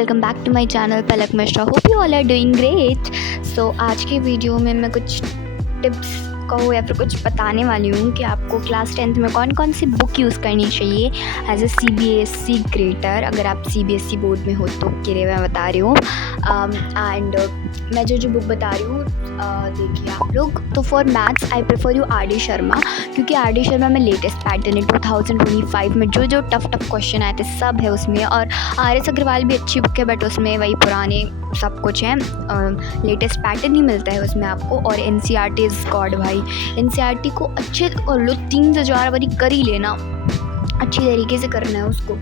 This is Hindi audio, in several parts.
Welcome back to my channel Palak Mishra. Hope you all are doing great. So आज की वीडियो में मैं कुछ टिप्स कहो या फिर कुछ बताने वाली हूँ कि आपको क्लास 10th में कौन कौन सी बुक यूज़ करनी चाहिए एज ए CBSE ग्रेटर। अगर आप CBSE बोर्ड में हो तो के लिए मैं बता रही हूँ। एंड मैं जो बुक बता रही हूँ देखिए आप लोग। तो for maths I prefer you RD Sharma, क्योंकि RD शर्मा में लेटेस्ट पैटर्न है 2025 में जो टफ क्वेश्चन आए थे सब है उसमें। और RS अग्रवाल भी अच्छी बुक है बट उसमें वही पुराने सब कुछ है, लेटेस्ट पैटर्न ही मिलता है उसमें आपको। और NCERT इज़ गॉड भाई, NCERT को अच्छे और लो 3 से 4 बारी कर ही लेना, अच्छी तरीके से करना है उसको।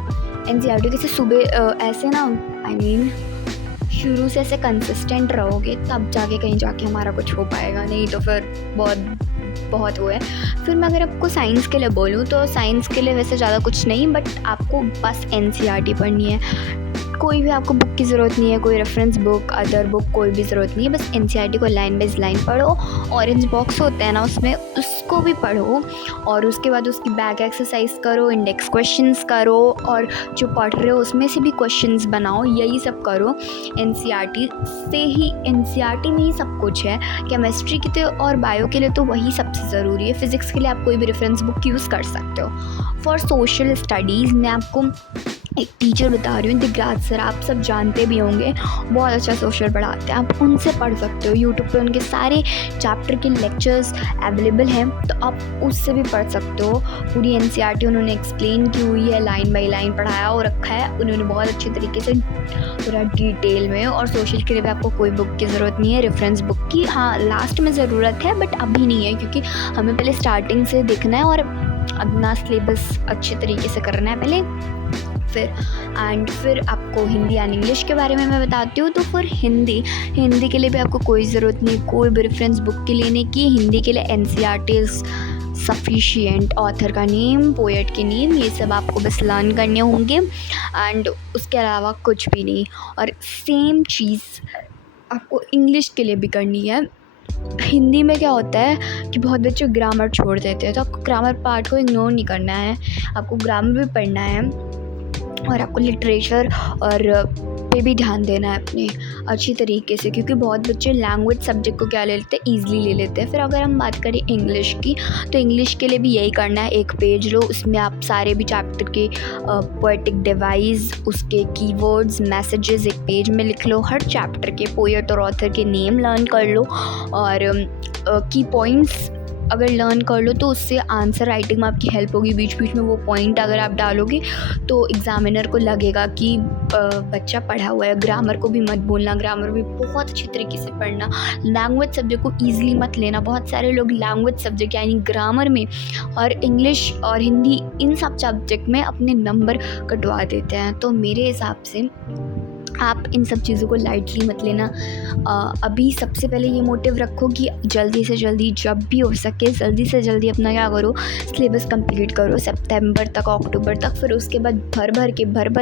NCERT कैसे सुबह ऐसे ना आई मीन शुरू से ऐसे कंसिस्टेंट रहोगे तब जाके कहीं जाके हमारा कुछ हो पाएगा, नहीं तो फिर बहुत वो है। फिर मैं अगर आपको साइंस के लिए बोलूँ तो साइंस के लिए वैसे ज़्यादा कुछ नहीं, बट आपको बस NCERT पढ़नी है। कोई भी आपको बुक की ज़रूरत नहीं है, कोई रेफरेंस बुक अदर बुक कोई भी ज़रूरत नहीं है। बस NCERT को लाइन बाई लाइन पढ़ो, ऑरेंज बॉक्स होता है ना उसमें उसको भी पढ़ो, और उसके बाद उसकी बैक एक्सरसाइज करो, इंडेक्स क्वेश्चंस करो, और जो पढ़ रहे हो उसमें से भी क्वेश्चंस बनाओ, यही सब करो। NCERT में ही सब कुछ है। केमिस्ट्री के लिए और बायो के लिए तो वही सबसे ज़रूरी है। फिज़िक्स के लिए आप कोई भी रेफरेंस बुक यूज़ कर सकते हो। फॉर सोशल स्टडीज़ मैं आपको एक टीचर बता रही हूँ, दिग्राज सर, आप सब जानते भी होंगे, बहुत अच्छा सोशल पढ़ाते हैं। आप उनसे पढ़ सकते हो, यूट्यूब पे उनके सारे चैप्टर के लेक्चर्स अवेलेबल हैं, तो आप उससे भी पढ़ सकते हो। पूरी NCERT उन्होंने एक्सप्लेन की हुई है, लाइन बाई लाइन पढ़ाया और रखा है उन्होंने बहुत अच्छे तरीके से, पूरा डिटेल में। और सोशल के लिए भी आपको कोई बुक की ज़रूरत नहीं है, रेफरेंस बुक की हाँ लास्ट में ज़रूरत है बट अभी नहीं है, क्योंकि हमें पहले स्टार्टिंग से देखना है और अपना सिलेबस अच्छे तरीके से करना है पहले। फिर आपको हिंदी एंड इंग्लिश के बारे में मैं बताती हूँ। तो फिर हिंदी के लिए भी आपको कोई ज़रूरत नहीं कोई भी रेफरेंस बुक के लेने की। हिंदी के लिए NCERT इज़ सफिशिएंट, ऑथर का नेम, पोएट के नेम, ये सब आपको बस लर्न करने होंगे एंड उसके अलावा कुछ भी नहीं। और सेम चीज़ आपको इंग्लिश के लिए भी करनी है। हिंदी में क्या होता है कि बहुत बच्चे ग्रामर छोड़ देते हैं, तो आपको ग्रामर पार्ट को इग्नोर नहीं करना है, आपको ग्रामर भी पढ़ना है और आपको लिटरेचर और पे भी ध्यान देना है अपने अच्छी तरीके से, क्योंकि बहुत बच्चे लैंग्वेज सब्जेक्ट को क्या ले लेते हैं, ईजिली ले लेते हैं। फिर अगर हम बात करें इंग्लिश की, तो इंग्लिश के लिए भी यही करना है, एक पेज लो, उसमें आप सारे भी चैप्टर के पोएटिक डिवाइस, उसके कीवर्ड्स, मैसेजेस एक पेज में लिख लो। हर चैप्टर के पोएट और ऑथर के नेम लर्न कर लो, और की पॉइंट्स अगर लर्न कर लो तो उससे आंसर राइटिंग में आपकी हेल्प होगी। बीच बीच में वो पॉइंट अगर आप डालोगे तो एग्ज़ामिनर को लगेगा कि बच्चा पढ़ा हुआ है। ग्रामर को भी मत भूलना, ग्रामर भी बहुत अच्छी तरीके से पढ़ना। लैंग्वेज सब्जेक्ट को ईजिली मत लेना। बहुत सारे लोग लैंग्वेज सब्जेक्ट यानी ग्रामर में और इंग्लिश और हिंदी इन सब सब्जेक्ट में अपने नंबर कटवा देते हैं। तो मेरे हिसाब से आप इन सब चीज़ों को लाइटली मत लेना। अभी सबसे पहले ये मोटिव रखो कि जल्दी से जल्दी जब भी हो सके जल्दी से जल्दी अपना क्या करो, सिलेबस कंप्लीट करो सितंबर तक, अक्टूबर तक। फिर उसके बाद भर भर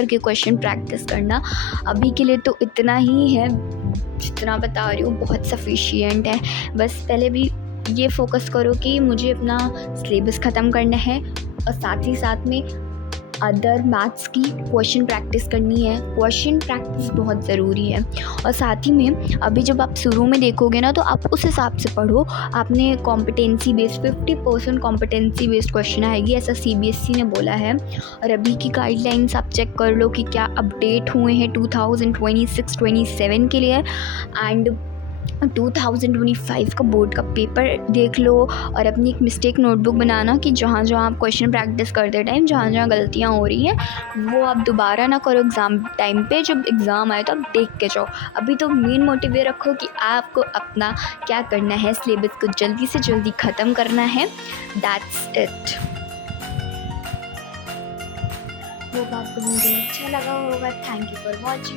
के क्वेश्चन प्रैक्टिस करना। अभी के लिए तो इतना ही है, जितना बता रही हूँ बहुत सफिशिएंट है। बस पहले भी ये फोकस करो कि मुझे अपना सिलेबस ख़त्म करना है, और साथ ही साथ में अदर मैथ्स की क्वेश्चन प्रैक्टिस करनी है। क्वेश्चन प्रैक्टिस बहुत ज़रूरी है। और साथ ही में अभी जब आप शुरू में देखोगे ना, तो आप उस हिसाब से पढ़ो। आपने competency based 50% competency based question आएगी, ऐसा CBSE ने बोला है। और अभी की गाइडलाइंस आप चेक कर लो कि क्या अपडेट हुए हैं 2026-27 के लिए, एंड 2025 का बोर्ड का पेपर देख लो। और अपनी एक मिस्टेक नोटबुक बनाना कि जहाँ जहाँ आप क्वेश्चन प्रैक्टिस करते टाइम जहाँ जहाँ गलतियाँ हो रही हैं वो आप दोबारा ना करो एग्ज़ाम टाइम पे। जब एग्ज़ाम आए तो आप देख के जाओ। अभी तो मेन मोटिव ये रखो कि आपको अपना क्या करना है, सिलेबस को जल्दी से जल्दी ख़त्म करना है। That's it. वो आपको वीडियो अच्छा लगा होगा। Thank you for watching.